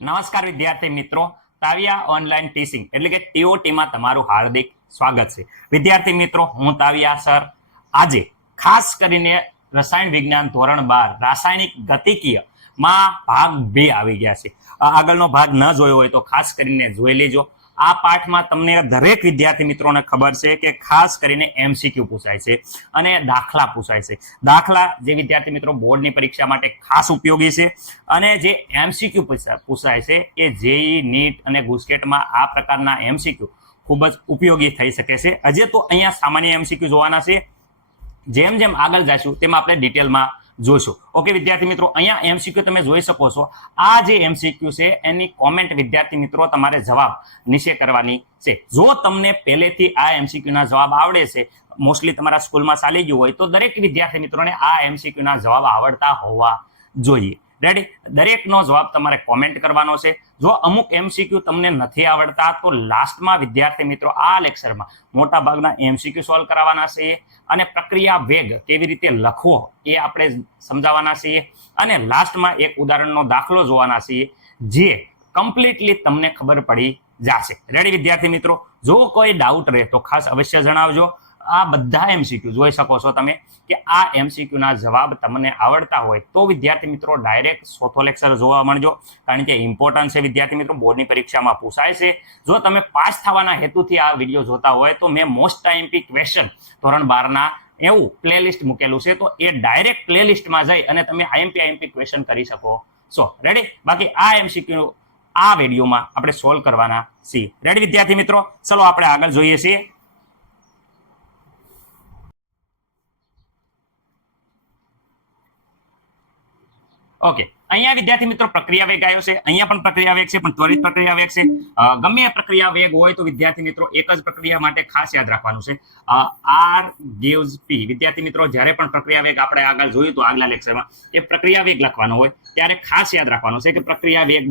નમસ્કાર વિદ્યાર્થી મિત્રો, તાવિયા ઓનલાઈન ટીચિંગ એટલે કે ટીઓટીમાં તમારું હાર્દિક સ્વાગત છે. વિદ્યાર્થી મિત્રો, હું તાવિયા સર આજે ખાસ કરીને રસાયણ વિજ્ઞાન ધોરણ 12 રાસાયણિક ગતિકીય માં ભાગ 2 આવી ગયા છે. આગળનો ભાગ ન જોયો હોય તો ખાસ કરીને જોઈ લેજો. આ પાઠમાં તમને દરેક વિદ્યાર્થી મિત્રોને ખબર છે કે ખાસ કરીને એમસીક્યુ પૂછાય છે અને દાખલા પૂછાય છે. દાખલા જે વિદ્યાર્થી મિત્રો બોર્ડની પરીક્ષા માટે ખાસ ઉપયોગી છે અને જે એમસીક્યુ પૂછાય છે એ જેઈ, નીટ અને ગુસ્કેટમાં આ પ્રકારના એમસીક્યુ ખૂબ જ ઉપયોગી થઈ શકે છે. હજે તો અહીંયા સામાન્ય એમસીક્યુ જોવાના છે. જેમ જેમ આગળ જઈશું તેમ આપણે ડિટેલમાં જોઈશું. ઓકે વિદ્યાર્થી મિત્રો, અહીંયા એમસીક્યુ તમે જોઈ શકો છો. આ જે એમસીક્યુ છે એની કોમેન્ટ વિદ્યાર્થી મિત્રો તમારે જવાબ નીચે કરવાની છે. જો તમને પહેલેથી આ એમસીક્યુ ના જવાબ આવડે છે, મોસ્ટલી તમારા સ્કૂલમાં ચાલી ગયું હોય, તો દરેક વિદ્યાર્થી મિત્રોને આ એમસીક્યુ ના જવાબ આવડતા હોવા જોઈએ. રેડી? દરેકનો જવાબ તમારે કોમેન્ટ કરવાનો છે. જો અમુક એમસીક્યુ તમને નથી આવડતા તો લાસ્ટમાં વિદ્યાર્થી મિત્રો આ લેક્ચરમાં મોટા ભાગના એમસીક્યુ સોલ્વ કરાવવાના છે અને પ્રક્રિયા વેગ કેવી રીતે લખવો એ આપણે સમજાવવાના છીએ અને લાસ્ટમાં એક ઉદાહરણનો દાખલો જોવાના છીએ જે કમ્પ્લીટલી તમને ખબર પડી જશે. રેડી વિદ્યાર્થી મિત્રો? જો કોઈ ડાઉટ રહે તો ખાસ અવશ્ય જણાવજો. આ બધા એમસીક્યુ જોઈ શકો છો તમે કે આ એમસીક્યુ ના જવાબ તમને આવડતા હોય તો વિદ્યાર્થી મિત્રો ડાયરેક્ટ ચોથો લેક્ચર જોવા મળજો, કારણ કે ઇમ્પોર્ટન્ટ છે વિદ્યાર્થી મિત્રો, બોર્ડની પરીક્ષામાં પૂછાય છે. જો તમે પાસ થવાના હેતુથી આ વિડીયો જોતા હોય તો મેં મોસ્ટ આઈએમપી ક્વેશ્ચન ધોરણ 12 એવું પ્લેલિસ્ટ મૂકેલું છે, તો એ ડાયરેક્ટ પ્લેલિસ્ટમાં જઈ અને તમે આઈએમપી ક્વેશ્ચન કરી શકો છો. રેડી? બાકી આ એમસીક્યુ આ વિડીયોમાં આપણે સોલ્વ કરવાના છીએ. રેડી વિદ્યાર્થી મિત્રો? ચલો આપણે આગળ જોઈએ છીએ. ઓકે, અહીંયા વિદ્યાર્થી મિત્રો પ્રક્રિયા વેગ આવ્યો છે. અહીંયા પણ પ્રક્રિયા વેગ છે, પણ ત્વરિત પ્રક્રિયા વેગ છે. ગમે એ પ્રક્રિયા વેગ હોય તો વિદ્યાર્થી મિત્રો એક જ પ્રક્રિયા માટે ખાસ યાદ રાખવાનું છે, આર gives p. વિદ્યાર્થી મિત્રો જ્યારે પણ પ્રક્રિયા વેગ આપણે આગળ જોયું તો આગલા લેક્ચરમાં એ પ્રક્રિયા વેગ લખવાનો હોય ત્યારે ખાસ યાદ રાખવાનું છે કે પ્રક્રિયા વેગ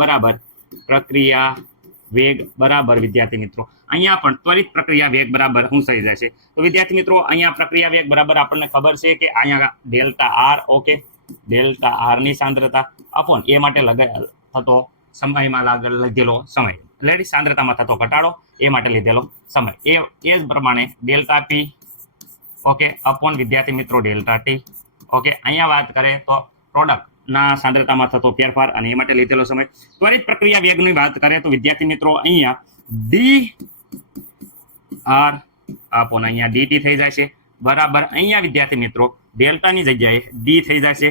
બરાબર વિદ્યાર્થી મિત્રો અહીંયા પણ ત્વરિત પ્રક્રિયા વેગ બરાબર શું થઈ જાય છે. તો વિદ્યાર્થી મિત્રો અહીંયા પ્રક્રિયા વેગ બરાબર આપણને ખબર છે કે અહીંયા delta R, okay, delta R ની સાંદ્રતા અપોન એ માટે થતો સમયમાં લીધેલો સમય, એટલે સાંદ્રતામાં થતો ઘટાડો એ માટે લીધેલો સમય, એ જ પ્રમાણે ડેલ્ટા પી, ઓકે, અપોન વિદ્યાર્થી મિત્રો ડેલ્ટા ટી. ઓકે, અહીંયા વાત કરે તો પ્રોડક્ટ ના સાંદ્રતામાં થતો ફેરફાર અને એ માટે લીધેલો સમય. ત્વરિત પ્રક્રિયા વેગની વાત કરે તો વિદ્યાર્થી મિત્રો અહીંયા ડી આર અપોન અહીંયા ડીટી થઈ જાય છે બરાબર અહીંયા વિદ્યાર્થી મિત્રો ડેલ્ટાની જગ્યાએ ડી થઈ જશે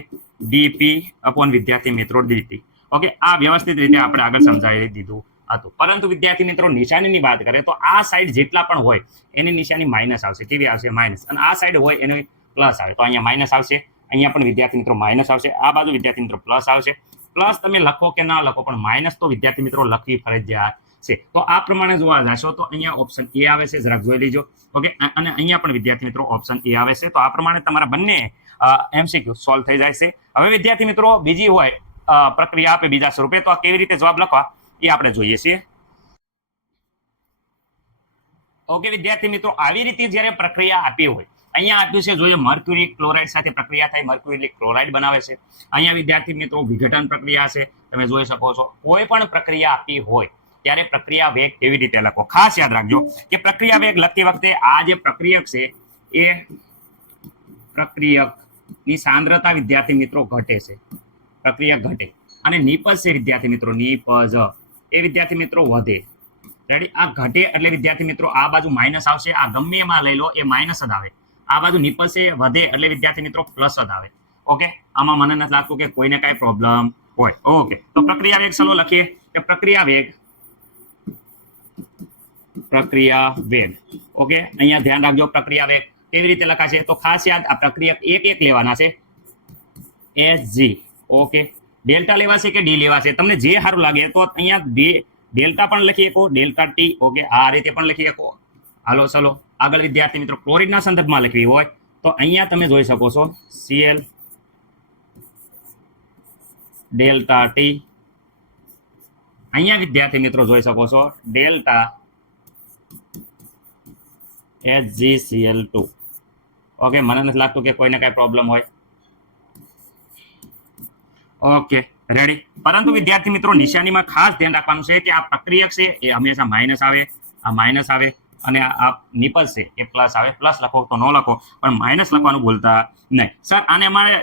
ડીપી અપોન વિદ્યાર્થી મિત્રો ડીટી. ઓકે, આ વ્યવસ્થિત રીતે આપણે આગળ સમજાવી દીધું હતું. પરંતુ વિદ્યાર્થી મિત્રો નિશાનીની વાત કરીએ તો આ સાઈડ જેટલા પણ હોય એની નિશાની માઇનસ આવશે. કેવી આવશે? માઇનસ. અને આ સાઈડ હોય એનો પ્લસ આવે, તો અહીંયા માઇનસ આવશે. અહીંયા પણ વિદ્યાર્થી મિત્રો માઇનસ આવશે. આ બાજુ વિદ્યાર્થી મિત્રો પ્લસ આવશે. પ્લસ તમે લખો કે ના લખો પણ માઇનસ તો વિદ્યાર્થી મિત્રો લખવી ફરજિયાત છે. તો આ પ્રમાણે જોવા જશો તો અહીંયા ઓપ્શન એ આવે છે, જરાક જોઈ લેજો. ઓકે, અને અહીંયા પણ વિદ્યાર્થી મિત્રો ઓપ્શન એ આવે છે. તો આ પ્રમાણે તમારા બંને એમસીક્યુ સોલ્વ થઈ જાય છે. હવે વિદ્યાર્થી મિત્રો બીજી હોય પ્રક્રિયા આપે બીજા સ્વરૂપે, તો આ કેવી રીતે જવાબ લખવા એ આપણે જોઈએ છીએ. ઓકે વિદ્યાર્થી મિત્રો, આવી રીતે જ્યારે પ્રક્રિયા આપી હોય, અહીંયા આપ્યું છે જોઈએ મર્ક્યુરી ક્લોરાઇડ સાથે પ્રક્રિયા થાય, મર્ક્યુરી ક્લોરાઇડ બનાવે છે. અહીંયા વિદ્યાર્થી મિત્રો વિઘટન પ્રક્રિયા છે, તમે જોઈ શકો છો. કોઈ પણ પ્રક્રિયા આપી હોય ત્યારે પ્રક્રિયા વેગ કેવી રીતે લખો ખાસ યાદ રાખજો કે પ્રક્રિયા વેગ લખતી વખતે આ જે પ્રક્રિયક છે એ પ્રક્રિયકની સાંદ્રતા વિદ્યાર્થી મિત્રો ઘટે છે, પ્રક્રિયક ઘટે, અને નિપજ છે વિદ્યાર્થી મિત્રો નિપજ એ વિદ્યાર્થી મિત્રો વધે. રેડી? આ ઘટે એટલે વિદ્યાર્થી મિત્રો આ બાજુ માઇનસ આવશે, આ ગમે એમાં લઈ લો એ માઇનસ જ આવે. આ બાજુ નિપજ છે વધે એટલે વિદ્યાર્થી મિત્રો પ્લસ જ આવે. ઓકે, આમાં મને નથી લાગતું કે કોઈને કાંઈ પ્રોબ્લેમ હોય. ઓકે, તો પ્રક્રિયા વેગ ચલો લખીએ કે પ્રક્રિયા વેગ. ઓકે, અહીંયા ધ્યાન રાખજો પ્રક્રિયા વેગ કેવી રીતે લખાશે તો ખાસ યાદ આ પ્રક્રિયા એક લેવાના છે, SG. ઓકે, ડેલ્ટા લેવાશે કે ડી લેવાશે તમને જે સારું લાગે. તો અહીંયા ડેલ્ટા પણ લખી શકો, ડેલ્ટા ટી. ઓકે, આ રીતે પણ લખી શકો. હાલો ચલો આગળ વિદ્યાર્થી મિત્રો ક્લોરીનના સંદર્ભમાં લખવી હોય તો અહીંયા તમે જોઈ શકો છો Cl ડેલ્ટા ટી. અહીંયા વિદ્યાર્થી મિત્રો જોઈ શકો છો ડેલ્ટા HgCl2. ઓકે, મને નથી લાગતું કે કોઈને કાંઈ પ્રોબ્લેમ હોય. Okay, ready? પરંતુ વિદ્યાર્થી મિત્રો નિશાનીમાં ખાસ ધ્યાન રાખવાનું છે કે આ પ્રક્રિયક છે એ હંમેશા માઇનસ આવે, આ માઇનસ આવે, અને આ નિપજ છે એ પ્લસ આવે. પ્લસ લખો તો ન લખો, પણ માઇનસ લખવાનું ભૂલતા નહીં. સર આને અમારે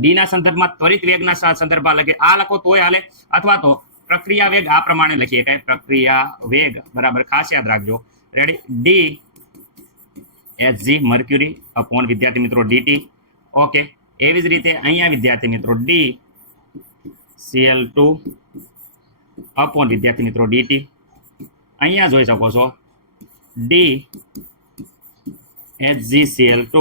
ડી ના સંદર્ભમાં ત્વરિત વેગના સંદર્ભમાં લખીએ, આ લખો તોય હાલે, અથવા તો પ્રક્રિયા વેગ આ પ્રમાણે લખીએ કે પ્રક્રિયા વેગ બરાબર, ખાસ યાદ રાખજો. Ready, D H mercury upon વિદ્યાર્થી મિત્રો ડીટી. ઓકે, એવી જ રીતે અહીંયા વિદ્યાર્થી મિત્રો ડી Cl2 અપોન વિદ્યાર્થી મિત્રો ડીટી. અહીંયા જોઈ શકો છો ડી HgCl2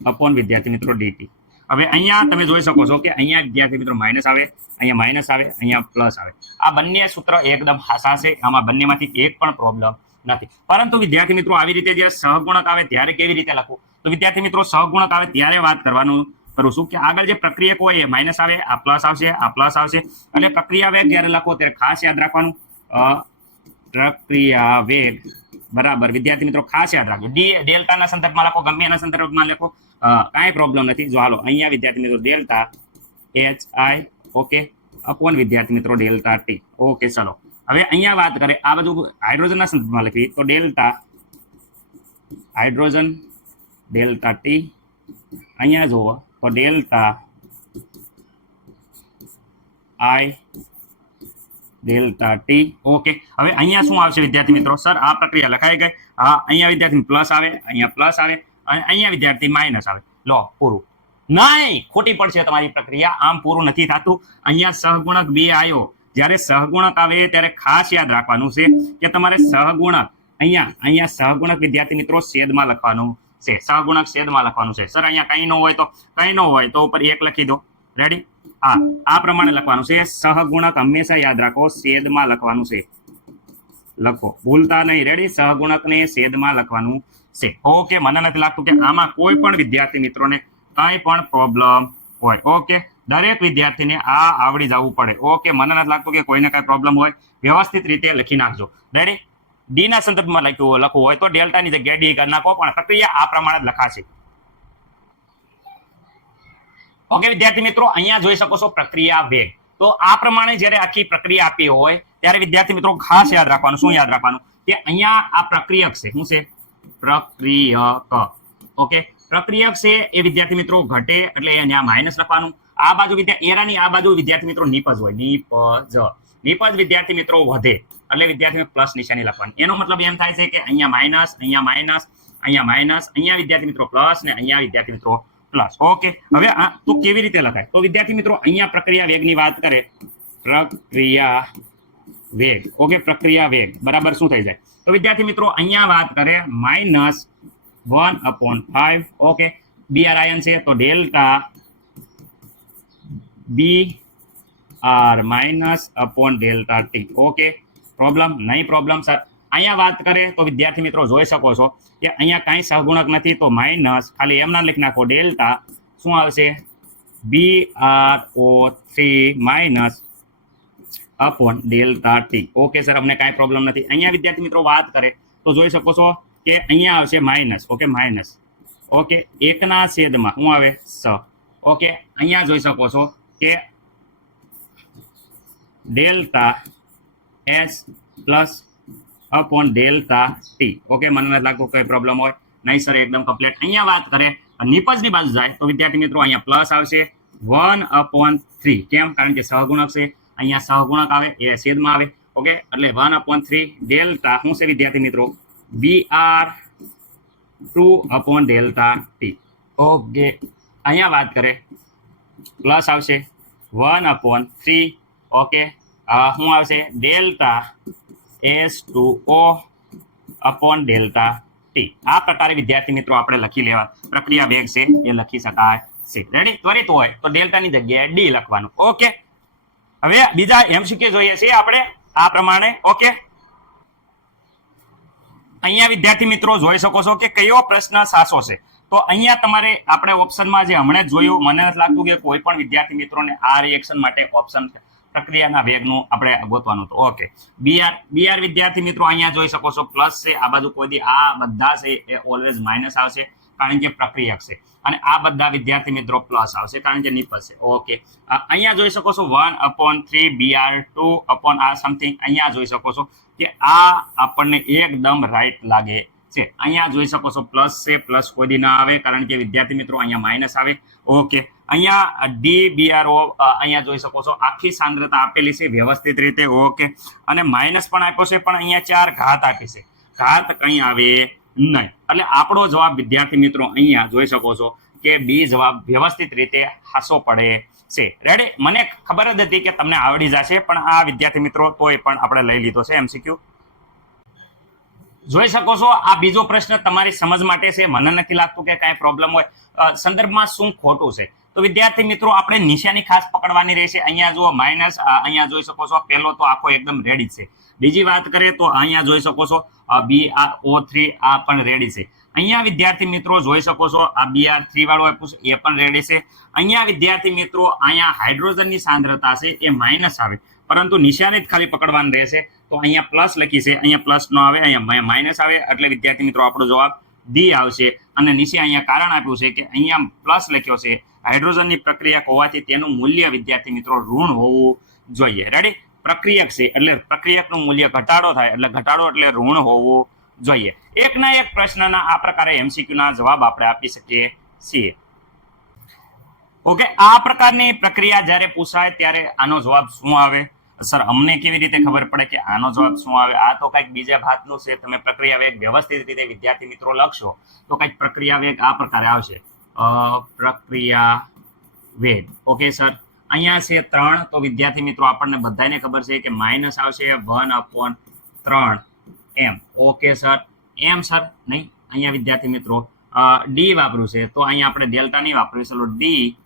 અપોન વિદ્યાર્થી મિત્રો ડીટી. હવે અહીંયા તમે જોઈ શકો છો કે અહીંયા વિદ્યાર્થી મિત્રો માઇનસ આવે, અહીંયા માઇનસ આવે, અહીંયા પ્લસ આવે. આ બંને સૂત્ર એકદમ હાસા છે, આમાં બંનેમાંથી એક પણ પ્રોબ્લેમ નથી. પરંતુ વિદ્યાર્થી મિત્રો આવી રીતે જ્યારે સહગુણક આવે ત્યારે કેવી રીતે લખવું? તો વિદ્યાર્થી મિત્રો સહગુણક આવે ત્યારે વાત કરું છું કે આગળ જે પ્રક્રિયક હોય એ માઇનસ આવે, આ પ્લસ આવશે, આ પ્લસ આવશે. એટલે પ્રક્રિયા વેગ જ્યારે લખો ત્યારે ખાસ યાદ રાખવાનું, પ્રક્રિયા વેગ બરાબર વિદ્યાર્થી મિત્રો ખાસ યાદ રાખજો. ડેલ્ટાના સંદર્ભમાં લખો, ગમે એના સંદર્ભમાં લખો, કાંઈ પ્રોબ્લેમ નથી. જો હાલો અહીંયા વિદ્યાર્થી મિત્રો ડેલ્ટા HI ઓકે અપોન વિદ્યાર્થી મિત્રો ડેલ્ટા ટી. ઓકે, ચલો હવે અહીંયા વાત કરીએ આ બાજુ હાઇડ્રોજનના સંદર્ભમાં લખી તો ડેલ્ટા હાઇડ્રોજન ડેલ્ટા ટી. અહીંયા જુઓ તો delta I delta T. Okay, હવે અહીંયા શું આવશે વિદ્યાર્થી મિત્રો? સર આ પ્રક્રિયા લખાઈ ગઈ. હા, અહીંયા વિદ્યાર્થી પ્લસ આવે, અહીંયા પ્લસ આવે, અને અહીંયા વિદ્યાર્થી માઇનસ આવે. લો, પૂરું. નહીં, ખોટી પડશે તમારી પ્રક્રિયા, આમ પૂરું નથી થતું. અહીંયા સહગુણક બે આવ્યો, જ્યારે સહગુણક આવે ત્યારે ખાસ યાદ રાખવાનું છે કે તમારે સહગુણક અહીંયા સહગુણક વિદ્યાર્થી મિત્રો છેદમાં લખવાનું છે, સહગુણક છેદમાં લખવાનું છે. સર અહીંયા કંઈ ન હોય તો ઉપર 1 લખી દો. રેડી? હા, આ પ્રમાણે લખવાનું છે. સહગુણક હંમેશા યાદ રાખો, છેદમાં લખવાનું છે, લખો, ભૂલતા નહીં. રેડી? સહગુણકને છેદમાં લખવાનું છે. ઓકે, મને નથી લાગતું કે આમાં કોઈ પણ વિદ્યાર્થી મિત્રોને કંઈ પણ પ્રોબ્લેમ હોય. ઓકે, દરેક વિદ્યાર્થીને આ આવડી જવું પડે. ઓકે, મને નથી લાગતું કે કોઈને કાંઈ પ્રોબ્લેમ હોય. વ્યવસ્થિત રીતે લખી નાખજો. રેડી? ડી ના સંદર્ભમાં લખવું હોય તો ડેલ્ટાની જગ્યાએ ડી કરી નાખો, પણ પ્રક્રિયા આ પ્રમાણે જ લખાશે. ઓકે વિદ્યાર્થી મિત્રો, અહીંયા જોઈ શકો છો પ્રક્રિયા વેગ. તો આ પ્રમાણે જ્યારે આખી પ્રક્રિયા આપી હોય ત્યારે વિદ્યાર્થી મિત્રો ખાસ યાદ રાખવાનું, શું યાદ રાખવાનું કે અહીંયા આ પ્રક્રિયક છે. શું છે? પ્રક્રિયક. ઓકે, પ્રક્રિયક છે એ વિદ્યાર્થી મિત્રો ઘટે એટલે અહીંયા માઇનસ લખવાનું. આ બાજુ એરાની આ બાજુ વિદ્યાર્થી મિત્રો નિપજ હોય, નિપજ વિદ્યાર્થી મિત્રો વધે એટલે વિદ્યાર્થી પ્લસ નિશાની લખવાની. એનો મતલબ એમ થાય છે કે અહીંયા માઇનસ, અહીંયા માઇનસ, અહીંયા માઇનસ, અહીંયા વિદ્યાર્થી મિત્રો પ્લસ, ને અહીંયા વિદ્યાર્થી મિત્રો પ્લસ. ઓકે, હવે આ તો કેવી રીતે લખાય? તો વિદ્યાર્થી મિત્રો અહીંયા પ્રક્રિયા વેગની વાત કરે, પ્રક્રિયા વેગ. ઓકે, પ્રક્રિયા વેગ બરાબર શું થઈ જાય? તો વિદ્યાર્થી મિત્રો અહીંયા વાત કરે -1/5. ઓકે, BR આયન છે તો delta BR minus upon delta T. Okay, problem નહીં? પ્રોબ્લેમ સર અહીંયા વાત કરે તો વિદ્યાર્થી મિત્રો જોઈ શકો છો કે અહીંયા કાંઈ સહગુણક નથી, તો માઇનસ ખાલી એમના લખી નાખો. ડેલ્ટા શું આવશે? BrO3 minus upon delta T. Okay sir, અમને કાંઈ પ્રોબ્લેમ નથી. અહીંયા વિદ્યાર્થી મિત્રો વાત કરે તો જોઈ શકો છો કે અહીંયા આવશે માઇનસ. Okay, minus. ઓકે, 1/6 શું આવે? 6. ઓકે, અહીંયા જોઈ શકો છો કે delta S plus upon delta T. Okay, મને નથી લાગતું કોઈ પ્રોબ્લેમ હોય. નહીં સર, એકદમ કમ્પ્લીટ. અહીંયા વાત કરે નિપજની બાજુ જાય તો વિદ્યાર્થી મિત્રો અહીંયા પ્લસ આવશે 1/3. કેમ? કારણ કે સહગુણક છે, અહીંયા સહગુણક આવે એ છેદમાં આવે. ઓકે, એટલે 1/3 ડેલ્ટા શું છે વિદ્યાર્થી મિત્રો? BR2 upon delta T. Okay, અહીંયા વાત કરે પ્લસ આવશે 1/3. ઓકે, શું આવશે? Delta S2O upon delta T. આ પ્રકારે વિદ્યાર્થી મિત્રો આપણે લખી લેવા, પ્રક્રિયા વેગ છે એ લખી શકાય છે. રેડી? ત્વરિત હોય તો ડેલ્ટાની જગ્યાએ ડી લખવાનું. ઓકે, હવે બીજા MCQ જોઈએ છીએ આપણે આ પ્રમાણે. ઓકે, અહીંયા વિદ્યાર્થી મિત્રો જોઈ શકો છો કે કયો પ્રશ્ન સાચો છે. તો અહીંયા તમારે આપણે ઓપ્શનમાં જે હમણાં જ જોયું, મને નથી લાગતું કે કોઈ પણ વિદ્યાર્થી મિત્રોને આ રિએક્શન માટે ઓપ્શન પ્રક્રિયાના વેગનું આપણે ગોતવાનું હતું. ઓકે, BR વિદ્યાર્થી મિત્રો અહીંયા જોઈ શકો છો પ્લસ છે, આ બાજુ કોઈ દી આ બધા છે એ ઓલવેઝ માઇનસ આવશે. કારણ કે પ્રક્રિયક છે. અને આ બધા વિદ્યાર્થી મિત્રો પ્લસ આવશે કારણ કે નિપજશે. ઓકે, અહીંયા જોઈ શકો છો 1/3 Br2 અપોન આ સમથિંગ. અહીંયા જોઈ શકો છો કે આ આપણને એકદમ રાઈટ લાગે છે. અહીંયા જોઈ શકો છો પ્લસ છે, પ્લસ કોઈ દી ના આવે કારણ કે વિદ્યાર્થી મિત્રો અહીંયા માઇનસ આવે. ઓકે, અહીંયા DBRO અહીંયા જોઈ શકો છો આખી સાંદ્રતા આપેલી છે વ્યવસ્થિત રીતે. ઓકે, અને માઇનસ પણ આપ્યો છે, પણ અહીંયા 4 ઘાત આપી છે, ઘાત કંઈ આવે નહીં. એટલે આપણો જવાબ વિદ્યાર્થી મિત્રો અહીંયા જોઈ શકો છો કે બી જવાબ વ્યવસ્થિત રીતે હાસો પડે છે. રેડી? મને ખબર જ હતી કે તમને આવડી જશે, પણ આ વિદ્યાર્થી મિત્રો તોય પણ આપણે લઈ લીધો છે MCQ. જોઈ શકો છો આ બીજો પ્રશ્ન તમારી સમજ માટે છે. મને નથી લાગતું કે કાંઈ પ્રોબ્લેમ હોય. સંદર્ભમાં શું ખોટું છે તો વિદ્યાર્થી મિત્રો આપણે નિશાની ખાસ પકડવાની રહેશે. અહીંયા જુઓ માઇનસ, અહીંયા જોઈ શકો છો પહેલો તો આખો એકદમ રેડી છે. બીજી વાત કરીએ તો અહીંયા જોઈ શકો છો BrO3 આ પણ રેડી છે. અહીંયા વિદ્યાર્થી મિત્રો જોઈ શકો છો આ Br3 વાળો આપ્યું છે એ પણ રેડી છે. અહીંયા વિદ્યાર્થી મિત્રો અહીંયા હાઇડ્રોજનની સાંદ્રતા છે એ માઇનસ આવે, પરંતુ નિશાની જ ખાલી પકડવાની રહેશે. તો અહીંયા પ્લસ લખી છે, અહીંયા પ્લસ નો આવે, અહીંયા માઇનસ આવે. એટલે વિદ્યાર્થી મિત્રો આપણો જવાબ ડી આવશે. અને નીચે અહીંયા કારણ આપ્યું છે કે અહીંયા પ્લસ લખ્યો છે, હાઇડ્રોજનની પ્રક્રિયા હોવાથી તેનું મૂલ્ય વિદ્યાર્થી મિત્રો ઋણ હોવું જોઈએ. રેડી? પ્રક્રિયક છે એટલે પ્રક્રિયકનું મૂલ્ય ઘટાડો થાય, એટલે ઘટાડો એટલે ઋણ હોવું જોઈએ. એકના એક પ્રશ્નના આ પ્રકારે MCQ ના જવાબ આપણે આપી શકીએ છીએ. ઓકે, આ પ્રકારની પ્રક્રિયા જ્યારે પૂછાય ત્યારે આનો જવાબ શું આવે? સર અમને કેવી રીતે ખબર પડે કે આનો જવાબ શું આવે? આ તો કંઈક બીજા ભાતનું છે. તમે પ્રક્રિયા વેગ વ્યવસ્થિત રીતે વિદ્યાર્થી મિત્રો લખશો તો કંઈક પ્રક્રિયા વેગ આ પ્રકારે આવશે. પ્રક્રિયા વેગ. ઓકે સર, અહીંયા છે 3, તો વિદ્યાર્થી મિત્રો આપણને બધાને ખબર છે કે માઇનસ આવશે 1/3 m. Okay sir, m sir નહીં, અહીંયા વિદ્યાર્થી મિત્રો ડી વાપર્યું છે, તો અહીંયા આપણે ડેલ્ટા નહીં વાપર્યું. ચલો ડી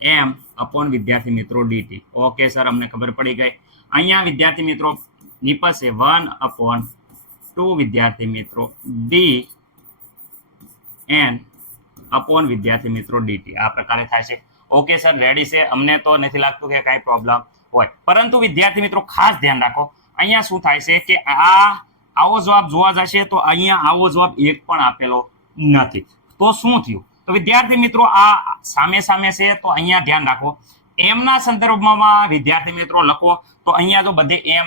m અપોન વિદ્યાર્થી મિત્રો dt. ઓકે સર, અમને ખબર પડી ગઈ. અહીંયા વિદ્યાર્થી મિત્રો નિપજશે 1/2 વિદ્યાર્થી મિત્રો d n અપોન વિદ્યાર્થી મિત્રો dt. આ પ્રકારે થાય છે. ઓકે સર, રેડી છે. અમને તો નથી લાગતું કે કાંઈ પ્રોબ્લેમ હોય, પરંતુ વિદ્યાર્થી મિત્રો ખાસ ધ્યાન રાખો. અહીંયા શું થાય છે કે આવો જવાબ જોવા જશે તો અહીંયા આવો જવાબ એક પણ આપેલો નથી. તો શું થયું? તો વિદ્યાર્થી મિત્રો આ સામે સામે છે, તો અહીંયા ધ્યાન રાખો. m ના સંદર્ભમાં વિદ્યાર્થી મિત્રો લખો તો અહીંયા જો બધે m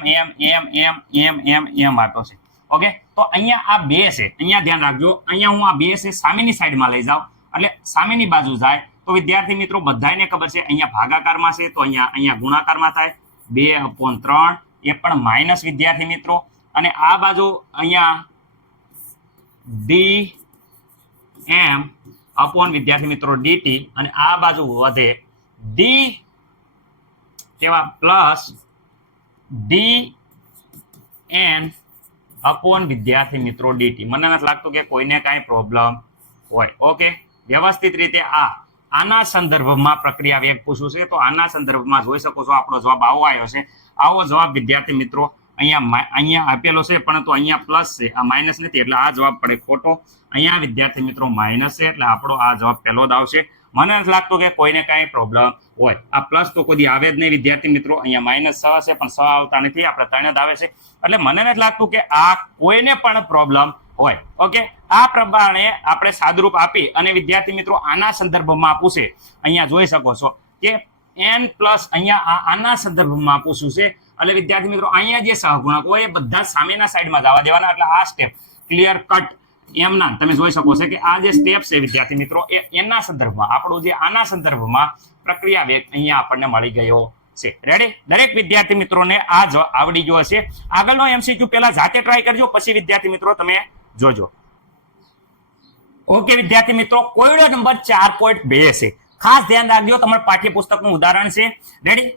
આપ્યો છે. ઓકે, તો અહીંયા આ 2 છે, અહીંયા ધ્યાન રાખજો. અહીંયા હું આ 2 છે સામેની સાઈડમાં લઈ જાઉં, એટલે સામેની બાજુ જાય તો વિદ્યાર્થી મિત્રો બધાને ખબર છે અહીંયા ભાગાકારમાં છે, તો અહીંયા ગુણાકારમાં થાય 2/3. એ પણ માઇનસ વિદ્યાર્થી મિત્રો. અને આ બાજુ અહીંયા dm અપોન વિદ્યાર્થી મિત્રો dt, અને આ બાજુ વધે d કેવા પ્લસ dn અપોન વિદ્યાર્થી મિત્રો dt. મને નથી લાગતું કે કોઈને કાંઈ પ્રોબ્લેમ હોય. ઓકે, વ્યવસ્થિત રીતે આના સંદર્ભમાં પ્રક્રિયા વેગ પૂછવું છે, તો આના સંદર્ભમાં જોઈ શકો છો આપણો જવાબ આવો આવ્યો છે. આવો જવાબ વિદ્યાર્થી મિત્રો અહીંયા આપેલો છે, પરંતુ અહીંયા પ્લસ છે, આ માઇનસ નથી, એટલે આ જવાબ પડે ખોટો. અહીંયા વિદ્યાર્થી મિત્રો માઇનસ છે, એટલે આપણો આ જવાબ પહેલો જ આવશે. મને નથી લાગતું કે કોઈને કાંઈ પ્રોબ્લેમ હોય. આ પ્લસ તો કોઈ આવે જ નહીં વિદ્યાર્થી મિત્રો. અહીંયા -6 છે, પણ 6 આવતા નથી, આપણે 3 જ આવે છે. એટલે મને નથી લાગતું કે આ કોઈને પણ પ્રોબ્લેમ હોય. ઓકે, આ પ્રમાણે આપણે સાદુરૂપ આપી અને વિદ્યાર્થી મિત્રો આના સંદર્ભમાં પૂછે. અહીંયા જોઈ શકો છો કે n પ્લસ અહીંયા આના સંદર્ભમાં પૂછ્યું છે. એટલે વિદ્યાર્થી મિત્રો અહીંયા જે સહગુણક હોય એ બધા સામેના સાઈડમાં જવા દેવાના. એટલે આ સ્ટેપ ક્લિયર કટ એમના તમે જોઈ શકો છો કે આ જે સ્ટેપ છે વિદ્યાર્થી મિત્રો એ એના સંદર્ભમાં આપણું જે આના સંદર્ભમાં પ્રક્રિયા વેગ અહીંયા આપણને મળી ગયો છે. રેડી? દરેક વિદ્યાર્થી મિત્રોને આ આવડી ગયો હશે. આગળનો MCQ પહેલા જાતે ટ્રાય કરજો, પછી વિદ્યાર્થી મિત્રો તમે જોજો. ઓકે વિદ્યાર્થી મિત્રો, કોયડો નંબર 4.2 છે. ખાસ ધ્યાન રાખજો, તમારા પાઠ્યપુસ્તકનું ઉદાહરણ છે. રેડી?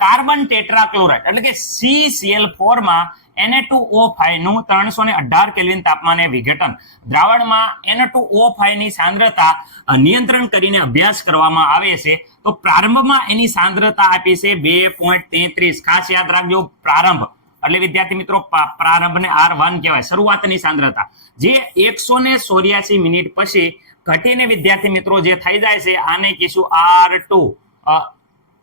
કાર્બન ટેટ્રાક્લોરાઇડ એટલે કે CCl4 માં Na2O5 નું 318 કેલ્વિન તાપમાને વિઘટન દ્રાવણમાં Na2O5 ની સાંદ્રતા નિયંત્રણ કરીને અભ્યાસ કરવામાં આવે છે. તો પ્રારંભમાં એની સાંદ્રતા આપી છે 2.33. ખાસ યાદ રાખજો, પ્રારંભ એટલે વિદ્યાર્થી મિત્રો પ્રારંભને R1 કહેવાય, શરૂઆતની સાંદ્રતા, જે 184 મિનિટ પછી ઘટીને વિદ્યાર્થી મિત્રો જે થઈ જાય છે આને કહીશું R2.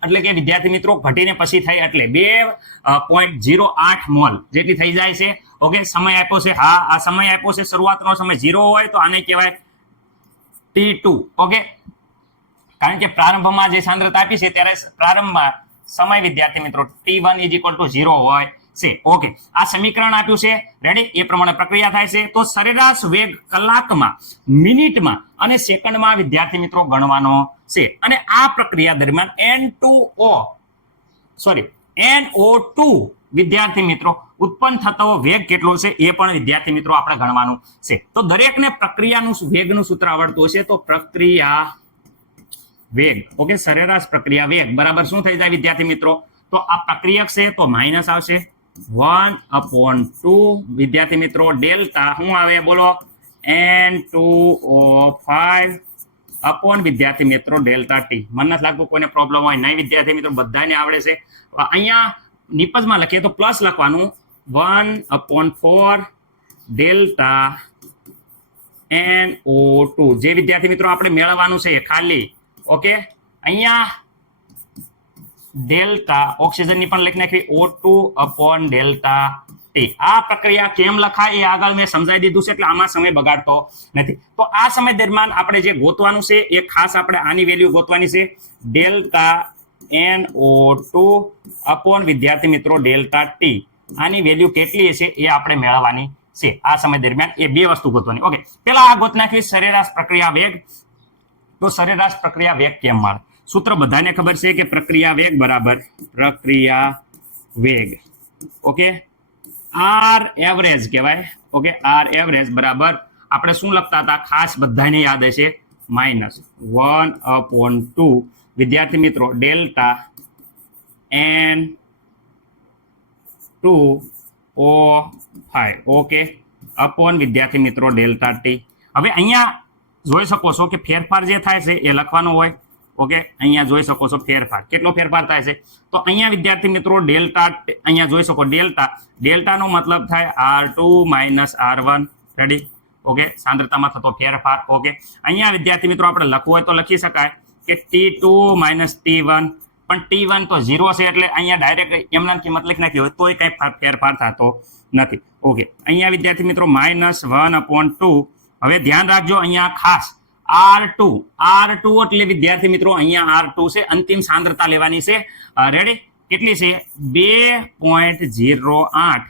એટલે કે વિદ્યાર્થી મિત્રો ઘટીને પછી થઈ એટલે 2.08 મોલ જેટલી થઈ જાય છે. ઓકે, સમય આપ્યો છે, હા આ સમય આપ્યો છે, શરૂઆતનો સમય 0 હોય તો આને કહેવાય T2. ઓકે, કારણ કે પ્રારંભમાં જે સાંદ્રતા આપી છે ત્યારે પ્રારંભમાં સમય વિદ્યાર્થી મિત્રો T1 = 0 હોય છે. ઓકે, આ સમીકરણ આપ્યું છે, રેડી, એ પ્રમાણે પ્રક્રિયા થાય છે. તો સરેરાશ વેગ કલાકમાં, મિનિટમાં અને સેકન્ડમાં વિદ્યાર્થી મિત્રો ગણવાનો છે. અને આ પ્રક્રિયા દરમિયાન NO2 વિદ્યાર્થી મિત્રો ઉત્પન્ન થતો વેગ કેટલો છે એ પણ વિદ્યાર્થી મિત્રો આપણે ગણવાનું છે. તો દરેકને પ્રક્રિયાનું વેગનું સૂત્ર આવડતું હશે. તો પ્રક્રિયા વેગ, ઓકે, સરેરાશ પ્રક્રિયા વેગ બરાબર શું થઈ જાય વિદ્યાર્થી મિત્રો? તો આ પ્રક્રિયક છે તો માઇનસ આવશે 1/2 વિદ્યાર્થી મિત્રો ડેલ્ટા શું આવે બોલો? N2O5 અપોન વિદ્યાર્થી મિત્રો ડેલ્ટા ટી. મને નથી લાગતું કોઈને પ્રોબ્લેમ હોય નહીં વિદ્યાર્થી મિત્રો, બધાને આવડે છે. અહીંયા નિપજમાં લખીએ તો પ્લસ લખવાનું 1/4 ડેલ્ટા NO2 જે વિદ્યાર્થી મિત્રો આપણે મેળવવાનું છે ખાલી. ઓકે, અહીંયા ડેલ્ટા ઓક્સિજનની પણ લખી નાખી O2 અપોન ડેલ્ટા ટી. આ પ્રક્રિયા કેમ લખાય એ આગળ મેં સમજાવી દીધું છે, એટલે આમાં સમય બગાડતો નથી. તો આ સમય દરમિયાન આપણે જે ગોતવાનું છે એ ખાસ આપણે આની વેલ્યુ ગોતવાની છે, ડેલ્ટા NO2 અપોન વિદ્યાર્થી મિત્રો ડેલ્ટા ટી. આની વેલ્યુ કેટલી છે એ આપણે મેળવવાની છે આ સમય દરમિયાન. એ બે વસ્તુ ગોતવાની. ઓકે, પેલા આ ગોત નાખી સરેરાશ પ્રક્રિયા વેગ. તો સરેરાશ પ્રક્રિયા વેગ કેમ મળે? સૂત્ર બધાને ખબર છે કે પ્રક્રિયા વેગ બરાબર પ્રક્રિયા વેગ, ઓકે, આર એવરેજ કહેવાય. ઓકે, આર એવરેજ બરાબર આપણે શું લખતા હતા ખાસ બધાને યાદ હશે, -1/2 વિદ્યાર્થી મિત્રો ડેલ્ટા N2O5, ઓકે, અપોન વિદ્યાર્થી મિત્રો ડેલ્ટા ટી. હવે અહીંયા જોઈ શકો છો કે ફેરફાર જે થાય છે એ લખવાનો હોય. ઓકે, અહીંયા જોઈ શકો છો ફેરફાર, કેટલો ફેરફાર થાય છે? તો અહીંયા વિદ્યાર્થી મિત્રો ડેલ્ટા, અહીંયા જોઈ શકો ડેલ્ટાનો મતલબ થાય R2 - R1, રેડી. ઓકે, સાંદ્રતામાં થતો ફેરફાર. ઓકે, અહીંયા વિદ્યાર્થી મિત્રો આપણે લખવું હોય તો લખી શકાય કે T2 - T1, પણ T1 તો 0 છે એટલે અહીંયા ડાયરેક્ટ એમના કિંમત લખી નાખી હોય તોય કઈ ફેરફાર થતો નથી. ઓકે, અહીંયા વિદ્યાર્થી મિત્રો -1/2. હવે ધ્યાન રાખજો અહીંયા ખાસ R2 એટલે વિદ્યાર્થી મિત્રો અહીંયા R2 છે, અંતિમ સાંદ્રતા લેવાની છે, રેડી. કેટલી છે? 2.08,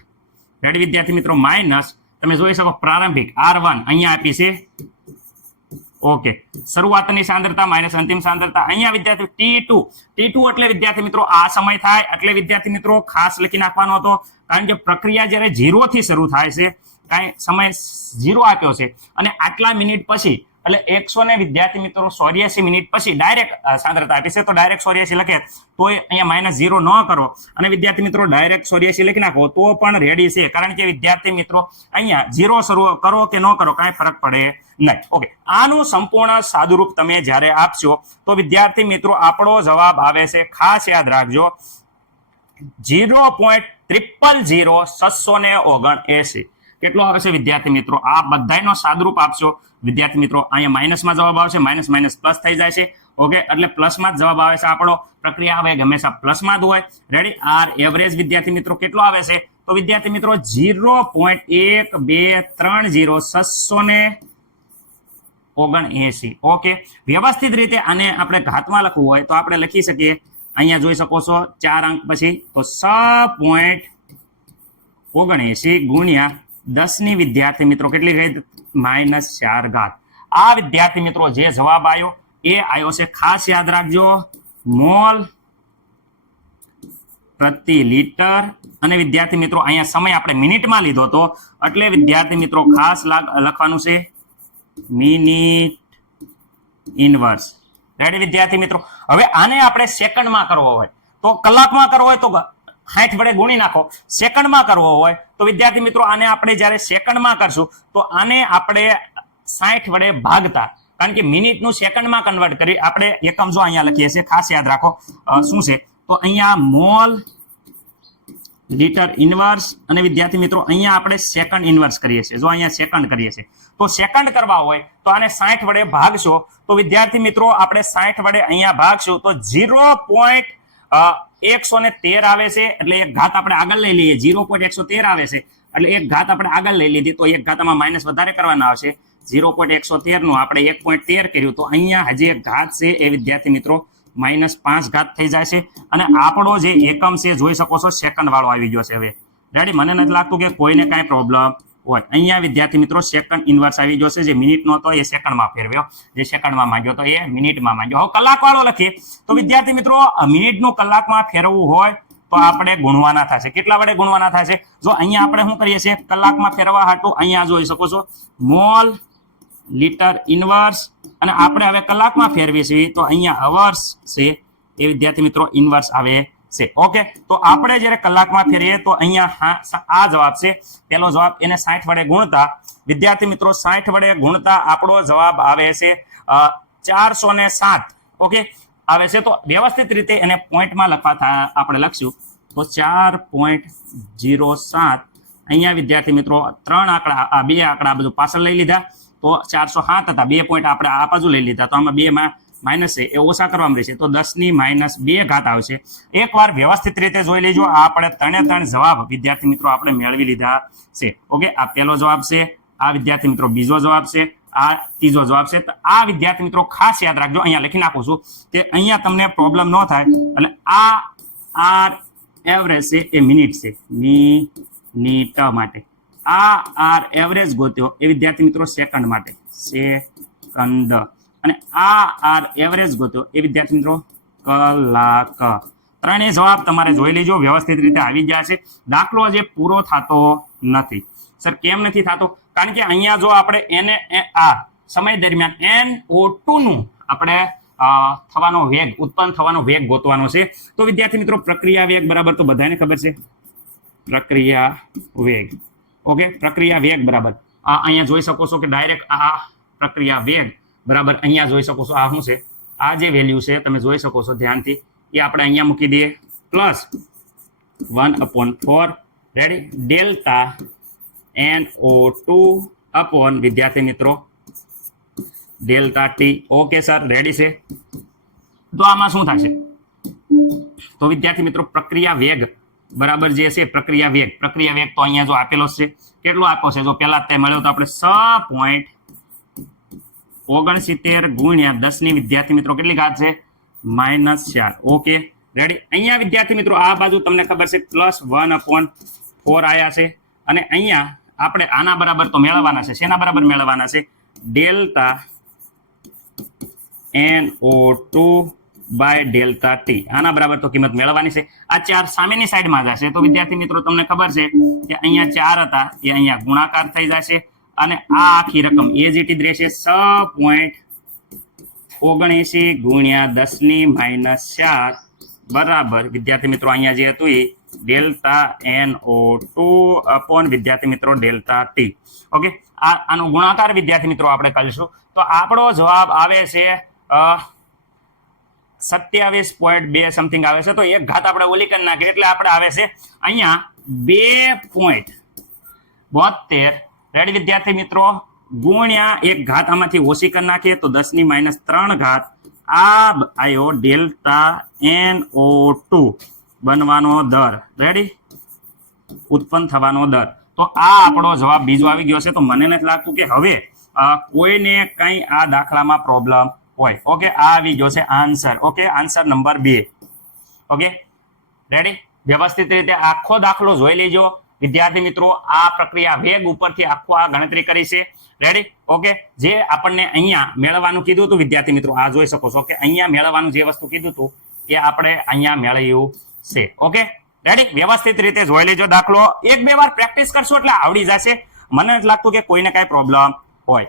રેડી વિદ્યાર્થી મિત્રો, માઇનસ તમે જોઈ શકો પ્રારંભિક R1 અહીંયા આપી છે. ઓકે, શરૂઆતની સાંદ્રતા માઇનસ અંતિમ સાંદ્રતા. અહીંયા વિદ્યાર્થી T2 એટલે વિદ્યાર્થી મિત્રો આ સમય થાય એટલે વિદ્યાર્થી મિત્રો ખાસ લખી નાખવાનો હતો, કારણ કે પ્રક્રિયા જ્યારે 0 થી શરૂ થાય છે, કાંઈ સમય 0 આપ્યો છે અને આટલા મિનિટ પછી એટલે 100 વિદ્યાર્થી મિત્રો 84 મિનિટ પછી ડાયરેક્ટ સાંદ્રતા આપી છે. તો ડાયરેક્ટ 84 લખે તો અહીંયા -0 ન કરો અને વિદ્યાર્થી મિત્રો ડાયરેક્ટ 84 લખી નાખો તો પણ રેડી છે, કારણ કે વિદ્યાર્થી મિત્રો અહીંયા 0 શરૂ કરો કે ન કરો કાંઈ ફરક પડે નહીં. ઓકે, આનું સંપૂર્ણ સાદુરૂપ તમે જ્યારે આપશો તો વિદ્યાર્થી મિત્રો આપણો જવાબ આવે છે, ખાસ યાદ રાખજો, 0.000679. કેટલો આવે છે વિદ્યાર્થી મિત્રો? આ બધાનો સાદુરૂપ આપશો વિદ્યાર્થી મિત્રો, અહીંયા માઇનસમાં જવાબ આવશે, માઇનસ પ્લસ થઈ જાય છે. ઓકે, એટલે પ્લસમાં જ જવાબ આવે છે આપણો. પ્રક્રિયા વેગ હંમેશા પ્લસમાં જ હોય, રેડી. આર એવરેજ વિદ્યાર્થી મિત્રો કેટલો આવે છે? તો વિદ્યાર્થી મિત્રો 0.1230679. ઓકે, વ્યવસ્થિત રીતે આને આપણે ઘાતમાં લખવું હોય તો આપણે લખી શકીએ, અહીંયા જોઈ શકો છો 4 અંક પછી, તો 6.79 ગુણ્યા 10 વિદ્યાર્થી મિત્રો કેટલી ગઈ? -4. આ વિદ્યાર્થી મિત્રો જે જવાબ આવ્યો એ આવ્યો છે, ખાસ યાદ રાખજો, મોલ પ્રતિ લિટર. અને વિદ્યાર્થી મિત્રો અહીંયા સમય આપણે મિનિટમાં લીધો હતો એટલે વિદ્યાર્થી મિત્રો ખાસ લખવાનું છે મિનિટ ઇનવર્સ, રેડી વિદ્યાર્થી મિત્રો. હવે આને આપણે સેકન્ડમાં કરવો હોય તો, કલાકમાં કરવો હોય તો 60 વડે ગુણી નાખો, સેકન્ડમાં કરવો હોય તો વિદ્યાર્થી મિત્રો આને આપણે જ્યારે સેકન્ડમાં કરશું તો આને આપણે 60 વડે ભાગતા, કારણ કે મિનિટનું સેકન્ડમાં કન્વર્ટ કરી આપણે એકમ જો અહીંયા લખીએ છીએ, ખાસ યાદ રાખો શું છે, તો અહીંયા મોલ લિટર ઇનવર્સ અને વિદ્યાર્થી મિત્રો અહીંયા આપણે સેકન્ડ ઇનવર્સ કરીએ છીએ. જો અહીંયા સેકન્ડ કરીએ છીએ તો સેકન્ડ કરવા હોય તો આને 60 વડે ભાગશો તો વિદ્યાર્થી મિત્રો આપણે 60 વડે અહીંયા ભાગશું તો 0. 113 આવે છે એટલે એક ઘાત આપણે આગળ લઈ લઈએ. 0.113 આવે છે એટલે એક ઘાત આપણે આગળ લઈ લીધી તો એક ઘાતમાં માઇનસ વધારે કરવાના આવશે. 0.113 નું આપણે 1.13 કર્યું તો અહીંયા હજી એક ઘાત છે એ વિદ્યાર્થી મિત્રો -5 ઘાત થઈ જાય છે. અને આપણો જે એકમ છે જોઈ શકો છો સેકન્ડ વાળો આવી ગયો છે. હવે રેડી, મને નથી લાગતું કે કોઈને કાંઈ પ્રોબ્લેમ હોય. અહીંયા વિદ્યાર્થી મિત્રો સેકન્ડ ઇન્વર્સ આવી ગયો છે. જે મિનિટનો હતો એ સેકન્ડમાં ફેરવ્યો, જે સેકન્ડમાં માંગ્યો તો એ મિનિટમાં માંગ્યો. હવે કલાક વાળો લખીએ તો વિદ્યાર્થી મિત્રો મિનિટનું કલાકમાં ફેરવવું હોય તો આપણે ગુણવાના થશે. કેટલા વડે ગુણવાના થશે? જો અહીંયા આપણે શું કરીએ છીએ કલાકમાં ફેરવા હાટું અહીંયા જોઈ શકો છો મોલ લીટર ઇન્વર્સ, અને આપણે હવે કલાકમાં ફેરવીએ છીએ તો અહીંયા અવર્સ છે એ વિદ્યાર્થી મિત્રો ઇન્વર્સ આવે છે. ઓકે, તો આપણે જ્યારે કલાકમાં ફેરીએ તો અહીંયા આ જવાબ છે પેલો જવાબ, એને 60 વડે ગુણતા વિદ્યાર્થી મિત્રો 60 વડે ગુણતા આપણો જવાબ આવે છે 407. ઓકે આવે છે. તો વ્યવસ્થિત રીતે એને પોઈન્ટમાં લખવા આપણે લખશું તો 4.07. અહીંયા વિદ્યાર્થી મિત્રો 3 આંકડા, આ 2 આંકડા બધું પાછળ લઈ લીધા તો 407 હતા. 2 પોઈન્ટ આપણે આ બાજુ લઈ લીધા તો આમાં 2 માં માઇનસ છે એ ઓછા કરવામાં રહેશે તો 10⁻2 ઘાત આવશે. એકવાર વ્યવસ્થિત રીતે જોઈ લેજો. આ આપણે 3 જવાબ વિદ્યાર્થી મિત્રો આપણે મેળવી લીધા છે. ઓકે, આ પહેલો જવાબ છે, આ વિદ્યાર્થી મિત્રો બીજો જવાબ છે, આ ત્રીજો જવાબ છે. તો આ વિદ્યાર્થી મિત્રો ખાસ યાદ રાખજો, અહીંયા લખી નાખું છું કે અહીંયા તમને પ્રોબ્લેમ ન થાય. એટલે આ આર એવરેજ છે એ મિનિટ છે, મિનિટ માટે. આ આર એવરેજ ગોત્યો એ વિદ્યાર્થી મિત્રો સેકન્ડ માટે, સેકન્ડ. અને આ આર એવરેજ ગોત્યો એ વિદ્યાર્થી મિત્રો કલાક. ત્રણેય જવાબ તમારે જોઈ લેજો, વ્યવસ્થિત રીતે આવી ગયા છે. દાખલો જે પૂરો થતો નથી. સર કેમ નથી થતો? કારણ કે અહીંયા જો આપણે એને આ સમય દરમિયાન NO2 નું આપણે થવાનો વેગ, ઉત્પન્ન થવાનો વેગ ગોતવાનો છે. તો વિદ્યાર્થી મિત્રો પ્રક્રિયા વેગ બરાબર તો બધાને ખબર છે, પ્રક્રિયા વેગ. ઓકે, પ્રક્રિયા વેગ બરાબર અહીંયા જોઈ શકો છો કે ડાયરેક્ટ આ પ્રક્રિયા વેગ બરાબર અહીંયા જોઈ શકો છો આ શું છે, આ જે વેલ્યુ છે તમે જોઈ શકો છો ધ્યાનથી, એ આપણે અહીંયા મૂકી દઈએ +1/4 રેડી ડેલ્ટા NO2 અપોન વિદ્યાર્થી મિત્રો delta T. Okay sir ready છે. તો આમાં શું થશે? તો વિદ્યાર્થી મિત્રો પ્રક્રિયા વેગ બરાબર જે છે પ્રક્રિયા વેગ તો અહીંયા જો આપેલો છે, કેટલો આપ્યો છે? જો પહેલા તે મળ્યો તો આપણે 6.69 ગુણ્યા 10 ની વિદ્યાર્થી મિત્રો કેટલી ઘાત છે? -4. Okay ready. અહીંયા વિદ્યાર્થી મિત્રો આ બાજુ તમને ખબર છે +1/4 આયા છે, અને અહીંયા આપણે આના બરાબર તો મેળવવાના છે. શેના બરાબર મેળવવાના છે? Delta NO2 by delta T. આના બરાબર તો કિંમત મેળવવાની છે. આ 4 સામેની સાઈડમાં જશે તો વિદ્યાર્થી મિત્રો તમને ખબર છે કે અહીંયા 4 હતા એ અહીંયા ગુણાકાર થઈ જશે, અને આ આખી રકમ એ જ ઇટ રહેશે 6.79 ગુણ્યા 10⁻4 બરાબર વિદ્યાર્થી મિત્રો અહીંયા જે હતું એ ડેલ્ટા NO2 અપોન વિદ્યાર્થી મિત્રો ડેલ્ટા ટી. ઓકે, આનો ગુણાકાર વિદ્યાર્થી મિત્રો આપણે કરીશું તો આપણો જવાબ આવે છે 27.2 સમથિંગ આવે છે. તો એક ઘાત આપણે ઓલી કરી નાખીએ એટલે આપણે આવે છે અહીંયા 2.72 રેડી વિદ્યાર્થી મિત્રો ગુણ્યા એક ઘાત આમાંથી ઓછી કરી નાખીએ તો 10⁻3 ઘાત. આ આવ્યો ડેલ્ટા NO2 બનવાનો દર, રેડી ઉત્પન્ન થવાનો દર. તો આ આપણો જવાબ બીજો આવી ગયો છે. તો મને નથી લાગતું કે હવે કોઈને કઈ આ દાખલામાં પ્રોબ્લેમ હોય. ઓકે, આ આવી ગયો છે answer. Okay, answer number 2. Okay ready. વ્યવસ્થિત રીતે આખો દાખલો જોઈ લેજો વિદ્યાર્થી મિત્રો. આ પ્રક્રિયા વેગ ઉપરથી આખો આ ગણતરી કરી છે. રેડી. ઓકે, જે આપણને અહીંયા મેળવવાનું કીધું હતું વિદ્યાર્થી મિત્રો, આ જોઈ શકો છો કે અહીંયા મેળવવાનું જે વસ્તુ કીધું હતું એ આપણે અહીંયા મેળવ્યું છે. Okay ready. વ્યવસ્થિત રીતે જોઈ લેજો દાખલો. 1-2 વાર પ્રેક્ટિસ કરશો એટલે આવડી જશે. મને નથી લાગતું કે કોઈને કાંઈ પ્રોબ્લેમ હોય.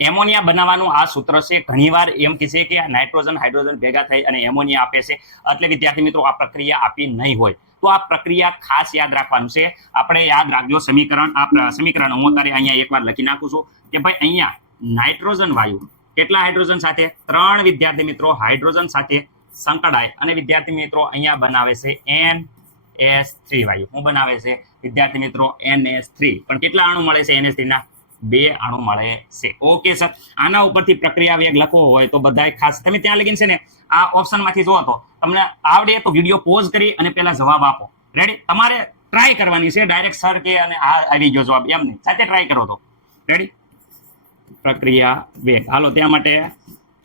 એમોનિયા બનાવવાનું આ સૂત્ર છે. ઘણીવાર એમ કહે છે કે નાઇટ્રોજન હાઇડ્રોજન ભેગા થઈ અને એમોનિયા આપે છે, એટલે વિદ્યાર્થી મિત્રો આ પ્રક્રિયા આપી નહીં હોય. તો આ પ્રક્રિયા ખાસ યાદ રાખવાનું છે. આપણે યાદ રાખજો સમીકરણ. આ સમીકરણ હું તારે અહીંયા એકવાર લખી નાખું છું કે ભાઈ અહીંયા નાઇટ્રોજન વાયુ કેટલા હાઇડ્રોજન સાથે? 3 વિદ્યાર્થી મિત્રો હાઇડ્રોજન સાથે સંકળાય અને વિદ્યાર્થી મિત્રો અહીંયા બનાવે છે NH3 વાયુ. શું બનાવે છે વિદ્યાર્થી મિત્રો? NH3. પણ કેટલા અણુ મળે છે NH3 ના? 2 અણુ મળે છે. ઓકે સર, આના ઉપરથી પ્રક્રિયા વેગ લખવો હોય તો બધાય ખાસ તમે ત્યાં લગીને છે ને આ ઓપ્શનમાંથી જો તો તમને આવડે તો વિડીયો પોઝ કરી અને પહેલા જવાબ આપો. રેડી? તમારે ટ્રાય કરવાની છે, ડાયરેક્ટ સર કે અને આ આવી ગયો જવાબ એમ નહીં, સાથે ટ્રાય કરો તો. રેડી? પ્રક્રિયા વેગ, હાલો ત્યાં માટે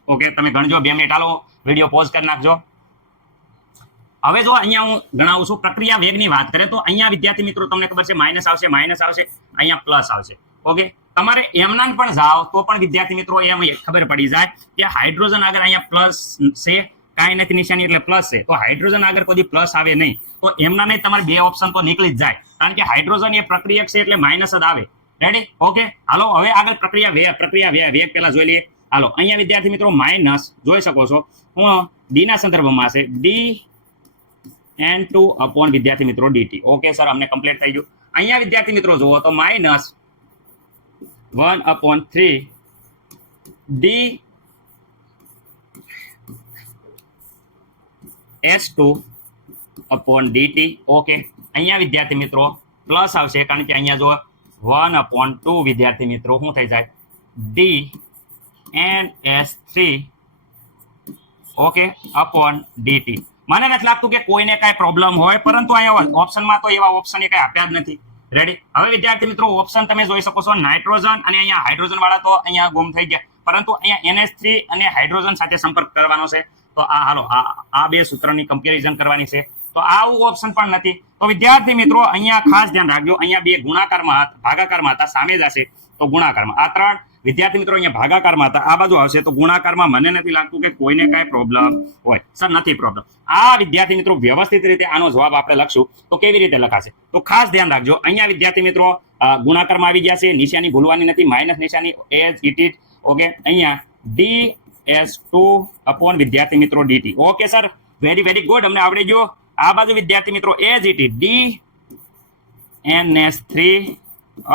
ઓકે તમે ગણજો 2 મિનિટ, હાલો વિડીયો પોઝ કરી નાખજો. હવે જો અહીંયા હું ગણાવું છું પ્રક્રિયા વેગની વાત કરીએ તો અહીંયા વિદ્યાર્થી મિત્રો તમને ખબર છે માઇનસ આવશે, અહીંયા પ્લસ આવશે. ઓકે, તમારે એમના પણ જાઓ તો પણ વિદ્યાર્થી મિત્રો એમ ખબર પડી જાય કે હાઇડ્રોજન આગળ અહીંયા પ્લસ છે, કાંઈ નથી નિશાની એટલે પ્લસ છે, તો હાઇડ્રોજન આગળ કોઈ પ્લસ આવે નહીં, તો એમના નહીં તમારે 2 ઓપ્શન તો નીકળી જ જાય, કારણ કે હાઇડ્રોજન એ પ્રક્રિયક છે એટલે માઇનસ જ આવે. રેડી? ઓકે, હાલો હવે આગળ પ્રક્રિયા વેગ પહેલા જોઈ લઈએ. હાલો અહીંયા વિદ્યાર્થી મિત્રો માઇનસ જોઈ શકો છો, હું ડી ના સંદર્ભમાં છે dN2 અપોન વિદ્યાર્થી મિત્રો dt. ઓકે સર, અમને કમ્પ્લીટ થઈ ગયું. અહીંયા વિદ્યાર્થી મિત્રો જુઓ તો minus 1/3 dS2 upon dt. Okay, અહીંયા વિદ્યાર્થી મિત્રો પ્લસ આવશે, કારણ કે અહીંયા જો 1/2 વિદ્યાર્થી મિત્રો શું થઈ જાય dNS3 ઓકે અપોન dt. મને નથી લાગતું કે કોઈને કાંઈ પ્રોબ્લેમ હોય, પરંતુ અહીંયા ઓપ્શનમાં તો એવા ઓપ્શન એ કાંઈ આપ્યા જ નથી. રેડી? હવે વિદ્યાર્થી મિત્રો ઓપ્શન તમે જોઈ શકો છો, નાઇટ્રોજન અને અહીંયા હાઇડ્રોજન વાળા તો અહીંયા ગુમ થઈ ગયા, પરંતુ અહીંયા NH3 અને હાઇડ્રોજન સાથે સંપર્ક કરવાનો છે, તો આ હાલો આ 2 સૂત્રની કમ્પેરિઝન કરવાની છે, તો આવું ઓપ્શન પણ નથી. તો વિદ્યાર્થી મિત્રો અહીંયા ખાસ ધ્યાન રાખજો, અહીંયા 2 ગુણાકારમાં ભાગાકારમાં હતા, સામે જ હશે તો ગુણાકારમાં. આ 3 વિદ્યાર્થી મિત્રો અહીંયા ભાગાકારમાં હતા, આ બાજુ આવશે તો ગુણાકારમાં. મને નથી લાગતું કે કોઈને કાંઈ પ્રોબ્લેમ હોય. સર નથી પ્રોબ્લેમ. આ વિદ્યાર્થી મિત્રો વ્યવસ્થિત રીતે આનો જવાબ આપણે લખશું તો કેવી રીતે લખાશે, તો ખાસ ધ્યાન રાખજો. અહીંયા વિદ્યાર્થી મિત્રો ગુણાકારમાં આવી ગયા છે, નિશાની ભૂલવાની નથી, માઇનસ નિશાની એઝ ઇટ ઇઝ. ઓકે, અહીંયા dS2 અપોન વિદ્યાર્થી મિત્રો dt. Okay sir, very good, અમને આવડી ગયો. આ બાજુ વિદ્યાર્થી મિત્રો as it is dNS3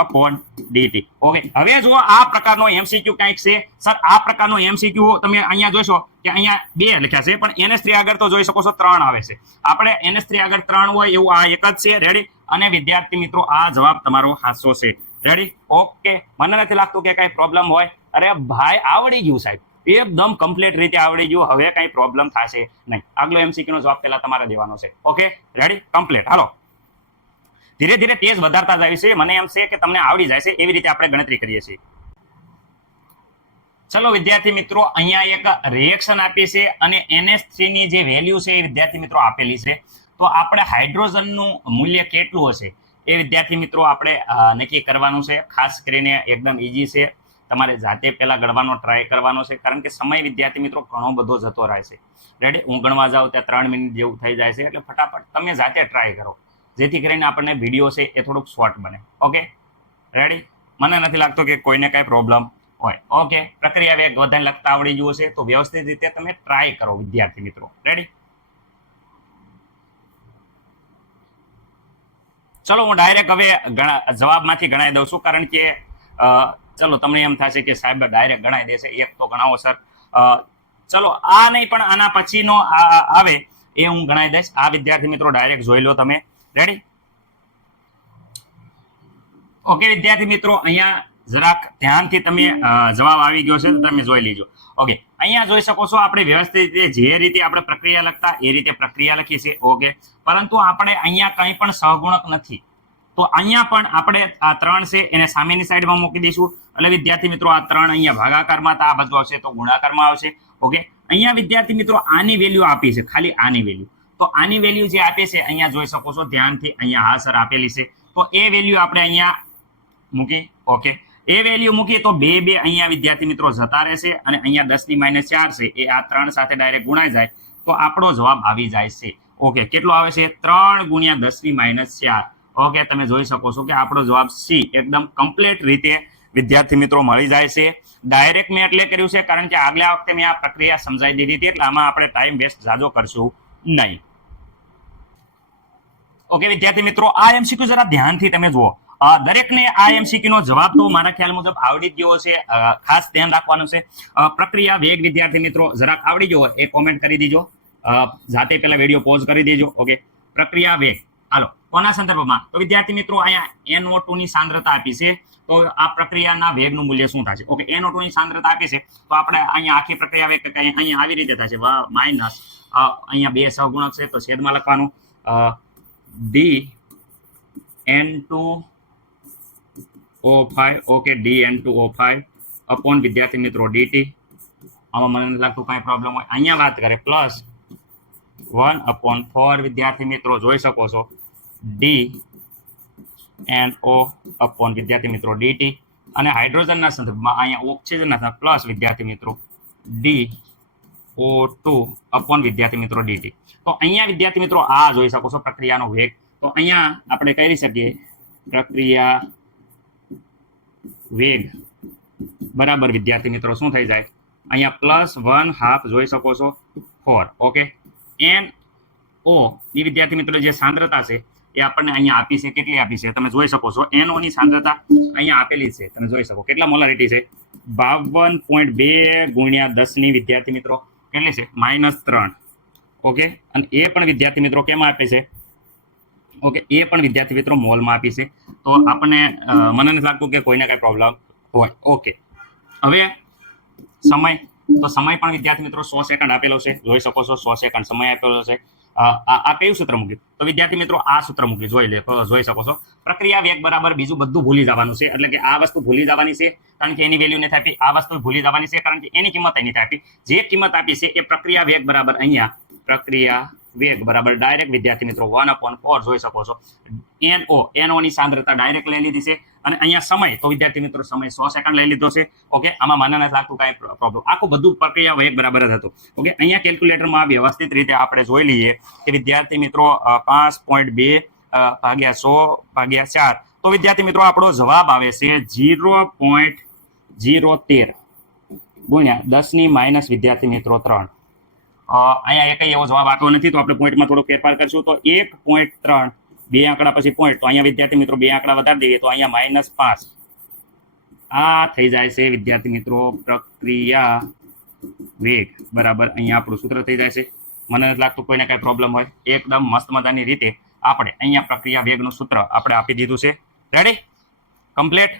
upon dt. Okay, હવે જો આ પ્રકારનો MCQ કંઈક છે સર, આ પ્રકારનો MCQ તમે અહીંયા જોશો કે અહીંયા 2 લખ્યા છે, પણ NS3 આગળ તો જોઈ શકો છો 3 આવે છે. આપણે NS3 આગળ 3 હોય એવું આ એક જ છે. રેડી? અને વિદ્યાર્થી મિત્રો આ જવાબ તમારો સાચો છે. રેડી? ઓકે, મને નથી લાગતું કે કાંઈ પ્રોબ્લેમ હોય. અરે ભાઈ આવડી ગયું સાહેબ, એકદમ કમ્પ્લીટ રીતે આવડી ગયું, હવે કાંઈ પ્રોબ્લેમ થશે નહીં. આગલો MCQ નો જવાબ પહેલા તમારે દેવાનો છે. Okay, ready? કમ્પ્લીટ. હાલો ધીરે ધીરે તેજ વધારતા જાય છે, મને એમ છે કે તમને આવડી જાય છે, એવી રીતે આપણે ગણતરી કરીએ છીએ. ચલો વિદ્યાર્થી મિત્રો, અહીંયા એક રિએક્શન આપી છે અને NH3 ની જે વેલ્યુ છે એ વિદ્યાર્થી મિત્રો આપેલી છે, તો આપણે હાઇડ્રોજનનું મૂલ્ય કેટલું હશે એ વિદ્યાર્થી મિત્રો આપણે નક્કી કરવાનું છે. ખાસ કરીને એકદમ ઈઝી છે, તમારે જાતે પહેલા ગણવાનો ટ્રાય કરવાનો છે, કારણ કે સમય વિદ્યાર્થી મિત્રો ઘણો બધો જતો રહે છે. રેડી? હું ગણવા જાઉં ત્યાં 3 મિનિટ જેવું થઈ જાય છે, એટલે ફટાફટ તમે જાતે ટ્રાય કરો, જેથી કરીને આપણને વિડીયો છે એ થોડુંક શોર્ટ બને. Okay, ready? મને નથી લાગતો કે કોઈને કાંઈ પ્રોબ્લેમ હોય. ઓકે, પ્રક્રિયા વેગ બધાને લખતા આવડી ગયું છે, તો વ્યવસ્થિત રીતે તમે ટ્રાય કરો વિદ્યાર્થી મિત્રો. રેડી? ચલો હું ડાયરેક્ટ હવે જવાબમાંથી ગણાવી દઉં છું, કારણ કે ચલો તમને એમ થશે કે સાહેબ ડાયરેક્ટ ગણાવી દેશે, એક તો ગણાવો સર. ચલો આ નહીં પણ આના પછીનો આવે એ હું ગણાવી દઈશ. આ વિદ્યાર્થી મિત્રો ડાયરેક્ટ જોઈ લો તમે. રેડી? ઓકે વિદ્યાર્થી મિત્રો, અહીંયા જરાક ધ્યાનથી તમે જવાબ આવી ગયો છે તો તમે જોઈ લીજો. ઓકે, અહીંયા જોઈ શકો છો આપણે વ્યવસ્થિત રીતે જે રીતે આપણે પ્રક્રિયા લખતા એ રીતે પ્રક્રિયા લખી છે. ઓકે, પરંતુ આપણે અહીંયા કંઈ પણ સહગુણક નથી, તો અહીંયા પણ આપણે આ 3 છે એને સામેની સાઈડમાં મૂકી દઈશું. એટલે વિદ્યાર્થી મિત્રો આ 3 અહીંયા ભાગાકારમાં હતા, આ બાજુ આવશે તો ગુણાકારમાં આવશે. ઓકે, અહીંયા વિદ્યાર્થી મિત્રો આની વેલ્યુ આપી છે, ખાલી આની વેલ્યુ, તો આની વેલ્યુ જે આપે છે અહીંયા જોઈ શકો છો ધ્યાનથી, અહીંયા હા સર આપેલી છે, તો એ વેલ્યુ આપણે અહીંયા મૂકી. ઓકે, એ વેલ્યુ મૂકીએ તો 2 અહીંયા વિદ્યાર્થી મિત્રો જતા રહેશે, અને અહીંયા 10⁻4 છે એ આ 3 સાથે ડાયરેક્ટ ગુણાઈ જાય તો આપણો જવાબ આવી જાય છે. ઓકે, કેટલો આવે છે? 3 × 10⁻4. ઓકે, તમે જોઈ શકો છો કે આપણો જવાબ સી એકદમ કમ્પ્લીટ રીતે વિદ્યાર્થી મિત્રો મળી જાય છે. ડાયરેક્ટ મેં એટલે કર્યું છે કારણ કે આગલા વખતે મેં આ પ્રક્રિયા સમજાવી દીધી હતી, એટલે આમાં આપણે ટાઈમ વેસ્ટ જાજો કરશું નહીં. ઓકે વિદ્યાર્થી મિત્રો, આ MCQ જરા ધ્યાનથી તમે જુઓ. દરેકને આ MCQ નો જવાબ તો મારા ખ્યાલ મુજબ આવડી જ ગયો છે. ખાસ ધ્યાન રાખવાનું છે. પ્રક્રિયા વેગ વિદ્યાર્થી મિત્રો જરાક આવડી ગયો હોય એ કોમેન્ટ કરી દેજો, જાતે પહેલા વિડીયો પોઝ કરી દેજો. ઓકે, પ્રક્રિયા વેગ હાલો કોના સંદર્ભમાં? તો વિદ્યાર્થી મિત્રો અહીંયા NO2 ની સાંદ્રતા આપી છે, તો આ પ્રક્રિયાના વેગનું મૂલ્ય શું થશે? ઓકે, NO2 ની સાંદ્રતા આપી છે, તો આપણે અહીંયા આખી પ્રક્રિયા વેગ અહીંયા આવી રીતે થશે માઇનસ અહીંયા 2 સહગુણક છે તો છેદમાં લખવાનું dN2O5 ઓકે dN2O5 અપોન વિદ્યાર્થી મિત્રો dt. આમાં મને નથી લાગતું કાંઈ પ્રોબ્લેમ હોય. અહીંયા વાત કરે પ્લસ 1/4 વિદ્યાર્થી મિત્રો જોઈ શકો છો dNO અપોન વિદ્યાર્થી મિત્રો dt. અને હાઇડ્રોજનના સંદર્ભમાં અહીંયા ઓક્સિજનના પ્લસ વિદ્યાર્થી મિત્રો DO2 અપોન વિદ્યાર્થી મિત્રો dt. તો અહીંયા વિદ્યાર્થી મિત્રો આ જોઈ શકો છો પ્રક્રિયાનો વેગ. તો અહીંયા આપણે કહી શકીએ પ્રક્રિયા વેગ બરાબર વિદ્યાર્થી મિત્રો શું થઈ જાય? અહીંયા +1/2 જોઈ શકો છો 4. ઓકે, NO ની વિદ્યાર્થી મિત્રો જે સાંદ્રતા છે એ આપણને અહીંયા આપી છે. કેટલી આપી છે તમે જોઈ શકો છો? NO ની સાંદ્રતા અહીંયા આપેલી છે, તમે જોઈ શકો કેટલા મોલારિટી છે? 52.2 ગુણ્યા 10 ની વિદ્યાર્થી મિત્રો કેટલી છે? -3. ઓકે, અને એ પણ વિદ્યાર્થી મિત્રો કેમાં આપે છે? ઓકે, એ પણ વિદ્યાર્થી મિત્રો મોલમાં આપી છે. તો આપણને મને નથી લાગતું કે કોઈને કઈ પ્રોબ્લેમ હોય. ઓકે, હવે સમય, તો સમય પણ વિદ્યાર્થી મિત્રો 100 સેકન્ડ આપેલો છે, જોઈ શકો છો 100 સેકન્ડ સમય આપેલો છે. આ કયું સૂત્ર મૂક્યું? તો વિદ્યાર્થી મિત્રો આ સૂત્ર મૂક્યું, જોઈ શકો છો પ્રક્રિયા વેગ બરાબર બીજું બધું ભૂલી જવાનું છે. એટલે કે આ વસ્તુ ભૂલી જવાની છે કારણ કે એની વેલ્યુ નથી આપી, આ વસ્તુ ભૂલી જવાની છે કારણ કે એની કિંમત નથી આપી. જે કિંમત આપી છે એ પ્રક્રિયા વેગ બરાબર અહીંયા પ્રક્રિયા વેગ બરાબર ડાયરેક્ટ વિદ્યાર્થી મિત્રો 1/4 જોઈ શકો છો. NO ની સાંદ્રતા ડાયરેક્ટ લઈ લીધી છે. અને અહીંયા સમય, તો વિદ્યાર્થી મિત્રો સમય 100 સેકન્ડ લઈ લીધો છે. ઓકે, આમાં મને નથી લાગતું કાંઈ પ્રોબ્લેમ. આખું બધું પ્રક્રિયા વેગ બરાબર જ હતું. ઓકે, અહીંયા કેલ્ક્યુલેટરમાં વ્યવસ્થિત રીતે આપણે જોઈ લઈએ કે વિદ્યાર્થી મિત્રો 5.2 ભાગ્યા 100 ભાગ્યા 4, તો વિદ્યાર્થી મિત્રો આપણો જવાબ આવે છે 0.013 ગુણ્યા 10 ની માઇનસ વિદ્યાર્થી મિત્રો 3. અહીંયા એક એવો જવાબ આપ્યો નથી, તો આપણે પોઈન્ટમાં થોડો ફેરફાર કરશું. તો 1.3 2 આંકડા પછી પોઈન્ટ, તો અહીંયા વિદ્યાર્થી મિત્રો 2 આંકડા વધારી દઈએ તો અહીંયા -5. આ થઈ જાય છે વિદ્યાર્થી મિત્રો પ્રક્રિયા વેગ બરાબર અહીંયા આપણું સૂત્ર થઈ જાય છે. મને નથી લાગતું કોઈને કાંઈ પ્રોબ્લેમ હોય. એકદમ મસ્ત મજાની રીતે આપણે અહીંયા પ્રક્રિયા વેગનું સૂત્ર આપણે આપી દીધું છે. Ready, complete.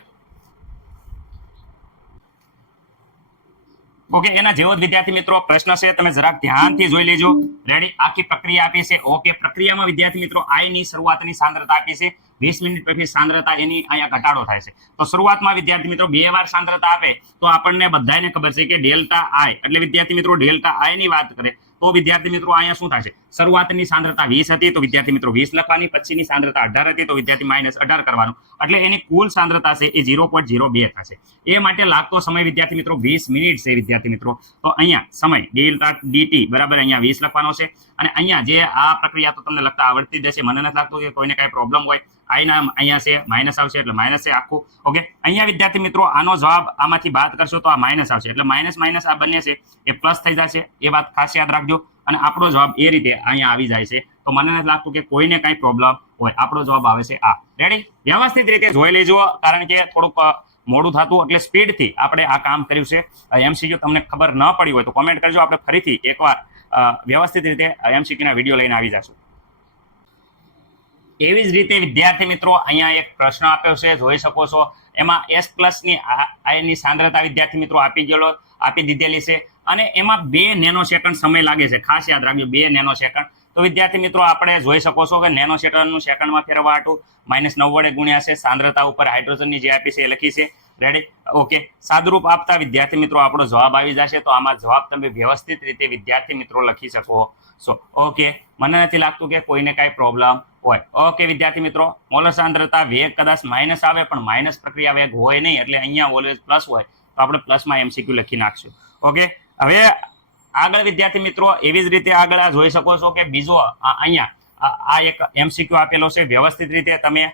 ઓકે, એના જેવો જ વિદ્યાર્થી મિત્રો પ્રશ્ન છે, તમે જરાક ધ્યાનથી જોઈ લેજો. રેડી, આખી પ્રક્રિયા આપી છે. ઓકે, પ્રક્રિયામાં વિદ્યાર્થી મિત્રો I ની શરૂઆતની સાંદ્રતા આપી છે. 20 મિનિટ પછી સાંદ્રતા એની અહીંયા ઘટાડો થાય છે. તો શરૂઆતમાં વિદ્યાર્થી મિત્રો 2 વાર સાંદ્રતા આપે તો આપણને બધાને ખબર છે કે ડેલ્ટા I, એટલે વિદ્યાર્થી મિત્રો ડેલ્ટા I ની વાત કરે તો વિદ્યાર્થી મિત્રો અહીંયા શું થશે? શરૂઆતની સાંદ્રતા 20 હતી તો વિદ્યાર્થી મિત્રો 20 લખવાની, પછીની સાંદ્રતા 18 હતી તો વિદ્યાર્થી -18 કરવાનું. એટલે એની કુલ સાંદ્રતા છે એ 0.02 થશે. એ માટે લાગતો સમય વિદ્યાર્થી મિત્રો 20 મિનિટ છે વિદ્યાર્થી મિત્રો. તો અહીંયા સમય ડેલ્ટા dt બરાબર અહીંયા 20 લખવાનો છે. અને અહીંયા જે આ પ્રક્રિયા તો તમને લખતા આવડતી જ હશે, મને નથી લાગતું કે કોઈને કાંઈ પ્રોબ્લેમ હોય. I ના અહીંયા છે માઇનસ આવશે એટલે માઇનસ છે આખું. ઓકે, અહીંયા વિદ્યાર્થી મિત્રો આનો જવાબ આમાંથી બાદ કરશો તો આ માઇનસ આવશે, એટલે માઇનસ માઇનસ આ બંને છે એ પ્લસ થઈ જશે. એ વાત ખાસ યાદ રાખજો. અને આપણો જવાબ એ રીતે અહીંયા આવી જાય છે. તો મને નથી લાગતું કે કોઈને કાંઈ પ્રોબ્લેમ હોય. આપણો જવાબ આવે છે આ. રેડી, વ્યવસ્થિત રીતે જોઈ લેજો કારણ કે થોડુંક મોડું થતું એટલે સ્પીડથી આપણે આ કામ કર્યું છે. MCQ તમને ખબર ન પડી હોય તો કોમેન્ટ કરજો, આપણે ફરીથી એકવાર વ્યવસ્થિત રીતે MCQના વિડીયો લઈને આવી જશું. એવી જ રીતે વિદ્યાર્થી મિત્રો અહીંયા એક પ્રશ્ન આપ્યો છે, જોઈ શકો છો. એમાં S+ ની આયનની સાંદ્રતા વિદ્યાર્થી મિત્રો આપી દીધેલી છે અને એમાં 2 નેનોસેકન્ડ સમય લાગે છે. ખાસ યાદ રાખજો 2 નેનોસેકન્ડ. તો વિદ્યાર્થી મિત્રો આપણે જોઈ શકો છો કે નેનોસેકન્ડનું સેકન્ડમાં ફેરવવા હાટું -9 વડે ગુણ્યા છે સાંદ્રતા ઉપર હાઇડ્રોજનની જે આપી છે એ લખી છે. રેડી, ઓકે, સાદુરૂપ આપતા વિદ્યાર્થી મિત્રો આપણો જવાબ આવી જશે. તો આમાં જવાબ તમે વ્યવસ્થિત રીતે વિદ્યાર્થી મિત્રો લખી શકો છો. ઓકે, મને નથી લાગતું કે કોઈને કાંઈ પ્રોબ્લેમ હોય. ઓકે વિદ્યાર્થી મિત્રો, મોલર સાંદ્રતા વેગ કદાચ માઇનસ આવે પણ માઇનસ પ્રક્રિયા વેગ હોય નહીં, એટલે અહીંયા ઓલવેઝ પ્લસ હોય તો આપણે પ્લસમાં MCQ લખી નાખશું. ઓકે, હવે આગળ વિદ્યાર્થી મિત્રો એવી જ રીતે આગળ જોઈ શકો છો કે બીજો અહીંયા આ એક MCQ આપેલો છે. વ્યવસ્થિત રીતે તમે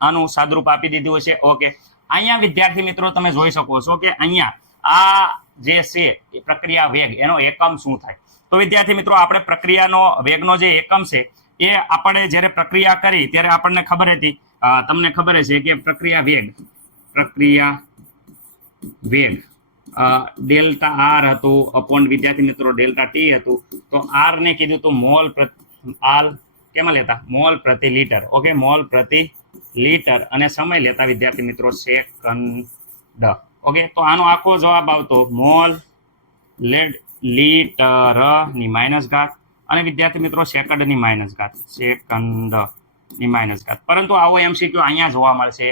આનું સાદુરૂપ આપી દીધું છે. ઓકે, અહીંયા વિદ્યાર્થી મિત્રો તમે જોઈ શકો છો કે અહીંયા આ જે છે એ પ્રક્રિયા વેગ એનો એકમ શું થાય? તો વિદ્યાર્થી મિત્રો આપણે પ્રક્રિયાનો વેગનો જે એકમ છે એ આપણે જ્યારે પ્રક્રિયા કરી ત્યારે આપણને ખબર હતી, તમને ખબર છે કે પ્રક્રિયા વેગ ડેલ્ટા R હતું અપોન વિદ્યાર્થી મિત્રો ડેલ્ટા T હતું. તો R ને કીધું તો કેમાં લેતા? મોલ પ્રતિ લીટર. ઓકે, મોલ પ્રતિ લીટર અને સમય લેતા વિદ્યાર્થી મિત્રો સેકન્ડ. ઓકે, તો આનો આખો જવાબ આવતો મોલ લીટર ની માઇનસ ઘાત અને વિદ્યાર્થી મિત્રો સેકન્ડની માઇનસ ઘાત, સેકન્ડની માઇનસ ઘાત. પરંતુ આવો એમસીક્યુ અહીંયા જોવા મળશે,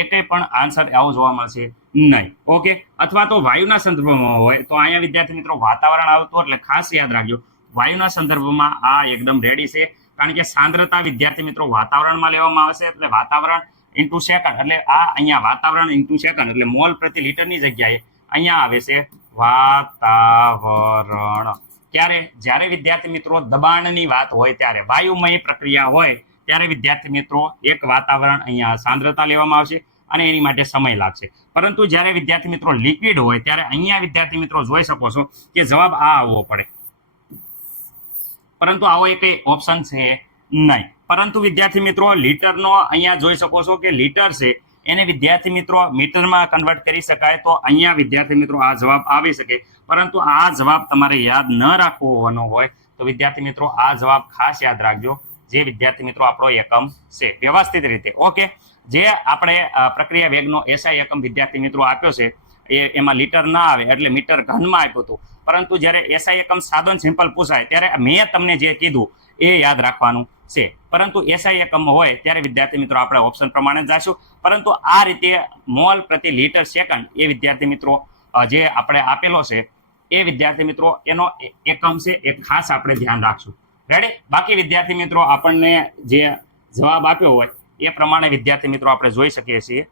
એકે પણ આન્સર આવો જોવા મળશે નહીં. ઓકે, અથવા તો વાયુના સંદર્ભમાં હોય તો અહીંયા વિદ્યાર્થી મિત્રો વાતાવરણ આવતું, એટલે ખાસ યાદ રાખજો વાયુના સંદર્ભમાં આ એકદમ રેડી છે, કારણ કે સાંદ્રતા વિદ્યાર્થી મિત્રો વાતાવરણમાં લેવામાં આવશે, એટલે વાતાવરણ ઇન્ટુ સેકન્ડ, એટલે આ અહીંયા વાતાવરણ ઇન્ટુ સેકન્ડ, એટલે મોલ પ્રતિ લીટરની જગ્યાએ અહીંયા આવે છે વાતાવરણ. ક્યારે? જ્યારે વિદ્યાર્થી મિત્રો દબાણની વાત હોય ત્યારે, વાયુમય પ્રક્રિયા હોય ત્યારે વિદ્યાર્થી મિત્રો એક વાતાવરણ અહીંયા સાંદ્રતા લેવામાં આવશે અને એની માટે સમય લાગશે. પરંતુ જ્યારે વિદ્યાર્થી મિત્રો લિક્વિડ હોય ત્યારે અહીંયા વિદ્યાર્થી મિત્રો જોઈ શકો છો કે જવાબ આ આવવો પડે, પરંતુ આવો એક ઓપ્શન છે નહીં. પરંતુ વિદ્યાર્થી મિત્રો લીટરનો અહીંયા જોઈ શકો છો કે લીટર છે એને વિદ્યાર્થી મિત્રો મીટરમાં કન્વર્ટ કરી શકાય, તો અહીંયા વિદ્યાર્થી મિત્રો આ જવાબ આવી શકે. પરંતુ આ જવાબ તમારે યાદ ન રાખવો હોવાનો હોય તો વિદ્યાર્થી મિત્રો આ જવાબ ખાસ યાદ રાખજો, જે વિદ્યાર્થી મિત્રો આપણો એકમ છે વ્યવસ્થિત રીતે. ઓકે, જે આપણે પ્રક્રિયા વેગનો એસઆઈ એકમ વિદ્યાર્થી મિત્રો આપ્યો છે એમાં લીટર ના આવે એટલે મીટર ઘનમાં આપ્યું હતું. પરંતુ જ્યારે એસઆઈ એકમ સાદો સિમ્પલ પૂછાય ત્યારે મેં તમને જે કીધું એ યાદ રાખવાનું છે. પરંતુ એસઆઈ એકમ હોય ત્યારે વિદ્યાર્થી મિત્રો આપણે ઓપ્શન પ્રમાણે જઈશું. પરંતુ આ રીતે મોલ પ્રતિ લીટર સેકન્ડ એ વિદ્યાર્થી મિત્રો જે આપણે આપેલો છે એ વિદ્યાર્થી મિત્રો એનો એકમ છે એ ખાસ આપણે ધ્યાન રાખશું. રેડી? બાકી વિદ્યાર્થી મિત્રો આપણને જે જવાબ આપ્યો હોય એ પ્રમાણે વિદ્યાર્થી મિત્રો આપણે જોઈ શકીએ છીએ